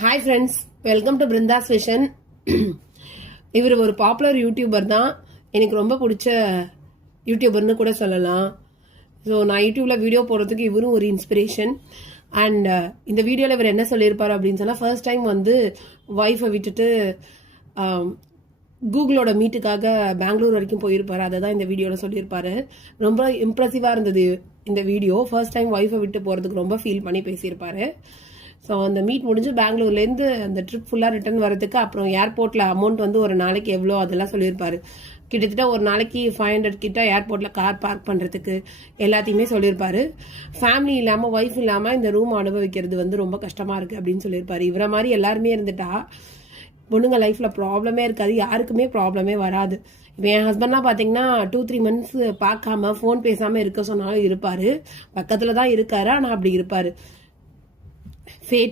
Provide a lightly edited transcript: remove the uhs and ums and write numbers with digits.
Hi friends, welcome to Brinda's vision. இவர் ஒரு popular YouTuber தான். எனக்கு ரொம்ப பிடிச்ச யூடியூபர்னு கூட சொல்லலாம். ஸோ நான் யூடியூப்ல வீடியோ போடுறதுக்கு இவரும் ஒரு இன்ஸ்பிரேஷன். அண்ட் இந்த வீடியோவில் இவர் என்ன சொல்லியிருப்பார் அப்படின்னு சொன்னால், ஃபர்ஸ்ட் டைம் வந்து ஒய்ஃபை விட்டுட்டு கூகுளோட மீட்டுக்காக பெங்களூர் வரைக்கும் போயிருப்பாரு. அதை தான் இந்த வீடியோவில் சொல்லியிருப்பாரு. ரொம்ப இம்ப்ரெசிவாக இருந்தது இந்த வீடியோ. ஃபர்ஸ்ட் டைம் ஒய்ஃபை விட்டு போகிறதுக்கு ரொம்ப ஃபீல் பண்ணி பேசியிருப்பாரு. ஸோ அந்த மீட் முடிஞ்சு பெங்களூர்லேருந்து அந்த ட்ரிப் ஃபுல்லாக ரிட்டர்ன் வரதுக்கு அப்புறம் ஏர்போர்ட்டில் அமௌண்ட் வந்து ஒரு நாளைக்கு எவ்வளோ அதெல்லாம் சொல்லியிருப்பாரு. கிட்டத்தட்ட ஒரு நாளைக்கு 500 கிட்ட ஏர்போர்ட்டில் கார் பார்க் பண்ணுறதுக்கு எல்லாத்தையுமே சொல்லியிருப்பாரு. ஃபேமிலி இல்லாமல் ஒய்ஃப் இல்லாமல் இந்த ரூம் அனுபவிக்கிறது வந்து ரொம்ப கஷ்டமாக இருக்குது அப்படின்னு சொல்லியிருப்பாரு. இவரை மாதிரி எல்லாருமே இருந்துட்டா பொண்ணுங்க லைஃப்பில் ப்ராப்ளமே இருக்காது, யாருக்குமே ப்ராப்ளமே வராது. இப்போ என் ஹஸ்பண்ட்லாம் பார்த்தீங்கன்னா 2-3 மந்த்ஸ் பார்க்காம ஃபோன் பேசாமல் இருக்க சொன்னாலும் இருப்பார். பக்கத்தில் தான் இருக்காரு, ஆனால் அப்படி இருப்பார். ஃபேட்